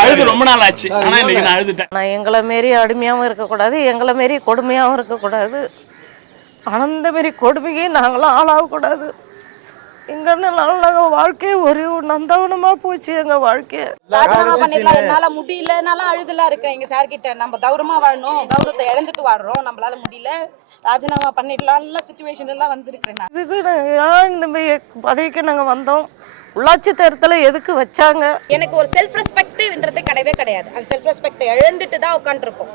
அழுது ரொம்ப நாள் ஆச்சு ஆனா இன்னைக்கு நான் அழுதுட்டேன். நான் எங்களை மாரி அடிமையாகவும் இருக்கக்கூடாது எங்களை மாரி கொடுமையாகவும் இருக்கக்கூடாது. அந்த மாரி கொடுமைக்கு நாங்களாம் ஆளாகக்கூடாது. எங்கன்னால நாங்கள் வாழ்க்கையே ஒரு நந்தவனமாக போச்சு எங்கள் வாழ்க்கையே. ராஜினாமா பண்ணிடலாம். என்னால முடியல. என்னால அழுதுலாம் இருக்கேன். எங்க சார் கிட்ட நம்ம கௌரவமா வாழணும். கௌரவத்தை இழந்துட்டு வாழ்றோம் நம்மளால முடியல. ராஜினாமா பண்ணிடலாம்ல. சுச்சுவேஷன் எல்லாம் வந்திருக்கேன் நான். இதுக்கு நாங்கள் இந்த பதவிக்கு நாங்கள் வந்தோம்? உள்ளாட்சி தேர்தலை எதுக்கு வச்சாங்க? எனக்கு ஒரு செல்ஃப் ரெஸ்பெக்ட்ன்றதே கிடையவே கிடையாது. அந்த செல்ஃப் ரெஸ்பெக்ட் இழந்துட்டு தான் உட்காந்துருக்கோம்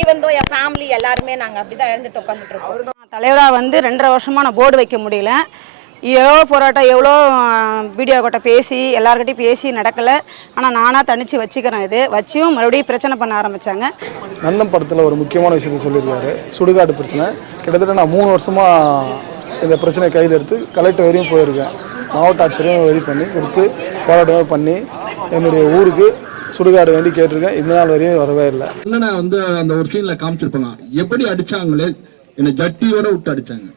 ஈவன் தோ என் ஃபேமிலி எல்லாருமே நாங்க அப்படிதான் இழந்துட்டு உட்காந்துட்டு இருக்கோம். தலைவராக வந்து ரெண்டரை வருஷமாக நான் போர்டு வைக்க முடியல. எவ்வளோ போராட்டம் எவ்வளோ வீடியோ கிட்ட பேசி எல்லார்கிட்டையும் பேசி நடக்கலை. ஆனால் நானாக தனித்து வச்சுக்கிறேன் இது. வச்சியும் மறுபடியும் பிரச்சனை பண்ண ஆரம்பித்தாங்க நந்தம் படத்தில் ஒரு முக்கியமான விஷயத்த சொல்லியிருக்காரு. சுடுகாடு பிரச்சனை. கிட்டத்தட்ட நான் மூணு வருஷமாக இந்த பிரச்சனையை கையில் எடுத்து கலெக்டர் வரையும் போயிருக்கேன். மாவட்ட ஆட்சியரையும் வெரி பண்ணி கொடுத்து போராட்டமே பண்ணி என்னுடைய ஊருக்கு சுடுகாடு வேண்டி கேட்டிருக்கேன். இந்த நாள் வரையும் வரவே இல்லை. அண்ணனை வந்து அந்த ஒரு சீன்ல காமிச்சிருப்பாங்க. எப்படி அடிச்சாங்களே? என்னை ஜட்டியோட விட்டு அடிச்சாங்க.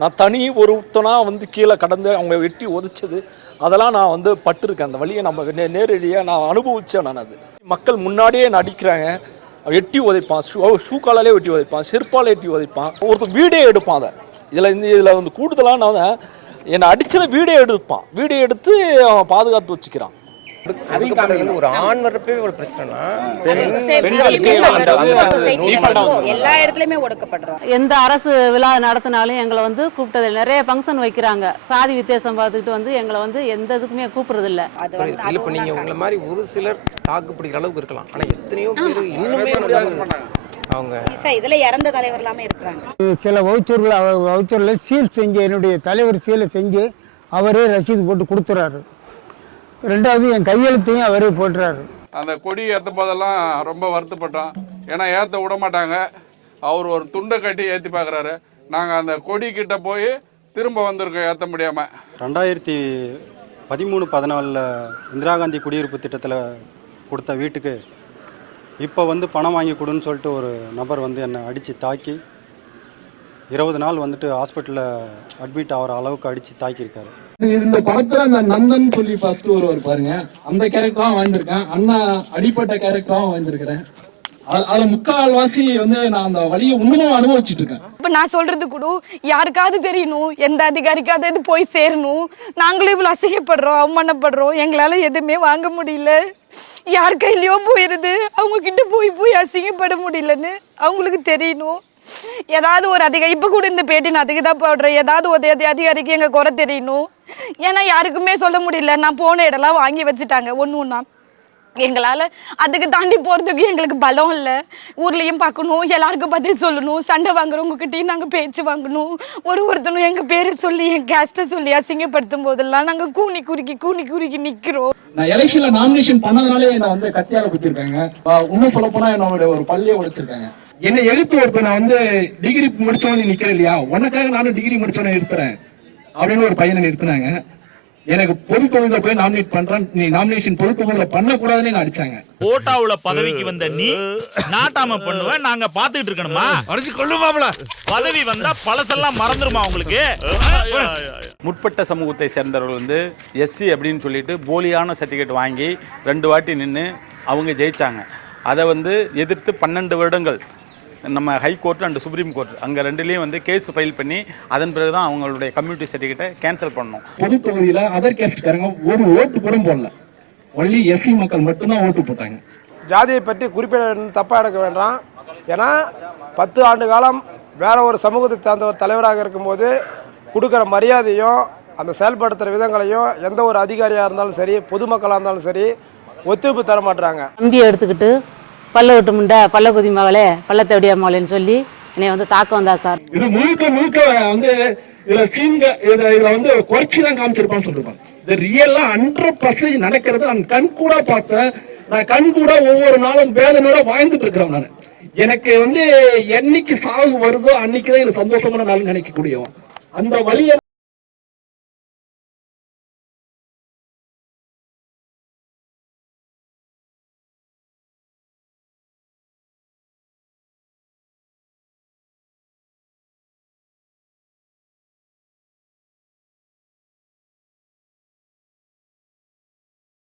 நான் தனி ஒருத்தனாக வந்து கீழே கடந்து அவங்க வெட்டி உதைச்சது அதெல்லாம் நான் வந்து பட்டிருக்கேன். அந்த வழியை நம்ம நே நேரடியாக நான் அனுபவித்தேன் நான் அது. மக்கள் முன்னாடியே நான் அடிக்கிறாங்க உதைப்பான். ஷூ அவன் ஷூ காலாலே வெட்டி உதைப்பான். செருப்பால் எட்டி உதைப்பான். ஒருத்தர் வீடியோ எடுப்பான் அதை. இதில் இந்த இதில் வந்து கூடுதலாக நான் என்னை அடித்ததை வீடியோ எடுப்பான். வீடியோ எடுத்து அவன் பாதுகாத்து வச்சுக்கிறான். அதிகப்பட்டது ஒரு ஆண் வர்றப்பே ஒரு பிரச்சனைனா பெண்களுக்கு அந்த- அந்த default ஆ வந்து- எல்லா இடத்துலயுமே ஒடுக்கப்படுறோம். எந்த அரசு விழா நடத்தினாலும் எங்களை வந்து கூப்பிட்டது. நிறைய ஃபங்க்ஷன் வைக்கிறாங்க. சாதி வித்தியாசம் பார்த்துக்கிட்டு வந்து எங்களை வந்து எந்த இதுக்குமே கூப்பிடுறது இல்ல இப்ப நீங்க உங்களை மாதிரி ஒரு சிலர் தாக்கு பிடிக்கிற அளவுக்கு இருக்கலாம். ஆனா எத்தனையோ பேர் இன்னுமே அவங்க இதுல இறந்த தலைவர் எல்லாமே இருக்கிறாங்க. சில வவுச்சர்கள் வவுச்சரில் சீல் செஞ்சு என்னுடைய தலைவர் சீலை செஞ்சு அவரே ரசீது போட்டு கொடுத்துறாரு. ரெண்டாவது என் கையெழுத்தையும் அவரே போட்டுறாரு. அந்த கொடி ஏற்றும் போதெல்லாம் ரொம்ப வருத்தப்பட்டோம். ஏன்னா ஏற்ற விட மாட்டாங்க. அவர் ஒரு துண்டை கட்டி ஏற்றி பார்க்குறாரு நாங்கள் அந்த கொடி கிட்ட போய் திரும்ப வந்திருக்கோம் ஏற்ற முடியாமல் ரெண்டாயிரத்தி பதிமூணு பதினாலில் இந்திரா காந்தி குடியிருப்பு திட்டத்தில் கொடுத்த வீட்டுக்கு இப்போ வந்து பணம் வாங்கி கொடுன்னு சொல்லிட்டு ஒரு நபர் வந்து என்னை அடித்து தாக்கி இருபது நாள் வந்துட்டு ஹாஸ்பிட்டலில் அட்மிட் ஆகிற அளவுக்கு அடித்து தாக்கியிருக்காரு. இந்த படத்துல அந்த நந்தன் சொல்லி ஃபர்ஸ்ட் ஒருவர் பாருங்க. அந்த கேரக்டரும் வாழ்ந்திருக்கேன். அண்ணா அடிப்பட்ட கேரக்டரும் வாழ்ந்திருக்கிறேன் அது- அதுல வந்து நான் அந்த வழியை இன்னமும் அனுபவிச்சுட்டு இருக்கேன். இப்போ நான் சொல்றது கூட யாருக்காவது தெரியணும் எந்த அதிகாரிக்காவது இது போய் சேரணும் நாங்களும் இவ்வளோ அசிங்கப்படுறோம் அவமானப்படுறோம் எங்களால் எதுவுமே வாங்க முடியல. யார் கையிலையோ போயிடுது அவங்க கிட்ட போய் போய் அசிங்கப்பட முடியலன்னு அவங்களுக்கு தெரியணும். ஏதாவது ஒரு அதிகாரி இப்போ கூட இந்த பேட்டி நான் அதுக்கு தான் போடுறேன் ஏதாவது ஒரு அதிகாரிக்கு எங்கள் குறை தெரியணும். ஏன்னா யாருக்குமே சொல்ல முடியல. நான் போன இடம்லாம் வாங்கி வச்சுட்டாங்க. ஒன்று ஒன்றா எங்களால் அதுக்கு தாண்டி போகிறதுக்கு எங்களுக்கு பலம் இல்லை. ஊர்லேயும் பார்க்கணும். எல்லாருக்கும் பதில் சொல்லணும். சண்டை வாங்குறவங்ககிட்டயும் நாங்கள் பேச்சு வாங்கணும். ஒரு ஒருத்தனும் எங்கள் பேரை சொல்லி என் கேஸ்ட்டை சொல்லி அசிங்கப்படுத்தும் போதெல்லாம் நாங்கள் கூனி குறுக்கி கூனி குறுக்கி நிற்கிறோம் நான் எலெக்ஷன்ல நாமினேஷன் பண்ணதுனாலே என்ன வந்து கத்தியால குத்திருக்காங்க. இன்னும் சொல்ல போனா என்னோட ஒரு பள்ளியை உடைச்சிருக்காங்க. என்னை எழுத்து ஒருத்தர் நான் வந்து டிகிரி முடிச்சவனே நிக்கிறேன் இல்லையா? உனக்காக நானும் டிகிரி முடிச்சவனே இருக்கிறேன். அப்படின்னு ஒரு பையனை நிறுத்தினாங்க. எனக்கு பொது தொகுதியில போய் நாமினேட் பண்றேன். நீ நாமினேஷன் பொது தொகுதியில பண்ணக்கூடாதுன்னு என்ன அடிச்சாங்க. ஓட்டாவுல பதவிக்கு வந்த நீ நாட்டாம பண்ணுவ நாங்க பாத்துக்கிட்டு இருக்கணுமா? அடிச்சு கொள்ளுமாப்ல பதவி வந்தா பழசெல்லாம் மறந்துருமா உங்களுக்கு? முற்பட்ட சமூகத்தை சேர்ந்தவர்கள் வந்து எஸ்சி அப்படின்னு சொல்லிட்டு போலியான சர்டிஃபிகேட் வாங்கி ரெண்டு வாட்டி நின்று அவங்க ஜெயிச்சாங்க. அதை வந்து எதிர்த்து பன்னெண்டு வருடங்கள் நம்ம high court and supreme court அங்கே ரெண்டுலேயும் வந்து கேஸ் ஃபைல் பண்ணி அதன் பிறகு தான் அவங்களுடைய கம்யூனிட்டி சர்டிஃபிகேட்டை கேன்சல் பண்ணோம் பொது தொகுதியில அதர் கேஸ்ட்காரங்க ஒரு ஓட்டு கூட போடல. ஒன்லி எஸ்சி மக்கள் மட்டும்தான் ஓட்டு போட்டாங்க. ஜாதியை பற்றி குறிப்பிட தப்பாக எடுக்க வேண்டாம். ஏன்னா பத்து ஆண்டு காலம் வேற ஒரு சமூகத்தை சார்ந்த ஒரு தலைவராக இருக்கும்போது கொடுக்குற மரியாதையும் அந்த செயல்படுத்துகிற விதங்களையும் எந்த ஒரு அதிகாரியாக இருந்தாலும் சரி பொதுமக்களாக இருந்தாலும் சரி ஒத்துழைப்பு தர மாட்டுறாங்க கம்பியை எடுத்துக்கிட்டு பல்ல விட்டு முண்டை பல்ல குதி மகளே பள்ளத்தை விடியா மகளேன்னு சொல்லி என்னை வந்து தாக்க வந்தா சார். இது முழுக்க முழுக்க வந்து இதுல சீங்க இதுல வந்து குறைச்சி தான் காமிச்சிருப்பான்னு சொல்லிருப்பாங்க இது ரியலா ஹண்ட்ரட் பர்சன்டேஜ் நடக்கிறது நான் கண் கூட பார்த்தேன். நான் கண் கூட ஒவ்வொரு நாளும் வேதனையோட வாழ்ந்துட்டு இருக்கிறேன் நான். எனக்கு வந்து என்னைக்கு சாவு வருதோ அன்னைக்கு தான் எனக்கு சந்தோஷமான நாள் நினைக்கக்கூடியவன். அந்த வழியை